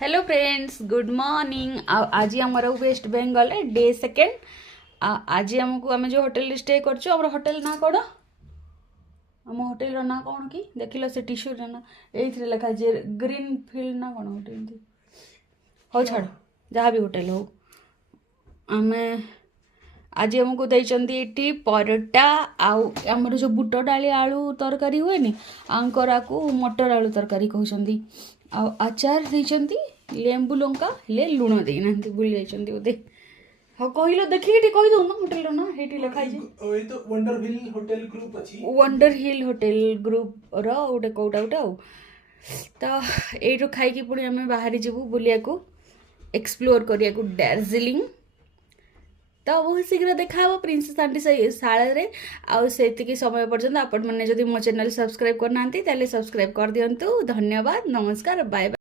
Hello friends good morning. आज आमर waste Bengal day second. आज आमको आम जो होटेल स्टे कर होटेल ना कौन आम होटेल ना कौन कि देख लो से टीस्यू ना ये लिखा ग्रीन फील्ड ना कौन होटेल हो छाड़ जहाँ भी होटेल हो आम आज आमको देती परोटा आमर जो बुट डाली आलू तरकारी हुए नी आंकर को मटर आलू तरकारी कहते आचार देती लेंबू लंका हेल्ले लुण देना भूली जाइए बोधे। हाँ कहल देखिए कही दौन होटेल ना ये लिखाई वंडर हिल होटेल ग्रुप रोटे कौटा गोटे तो यू खाई पुणी आम बाहरी जीवु बुलिया एक्सप्लोर करिया दार्जिलिंग। तो बहुत शीघ्र देखा प्रिंसेस आंटी शाला आती समय पर्यंत आपण मैंने जब मो चैनल सब्सक्राइब करना सब्सक्राइब कर दिंतु। धन्यवाद, नमस्कार, बाय बाय।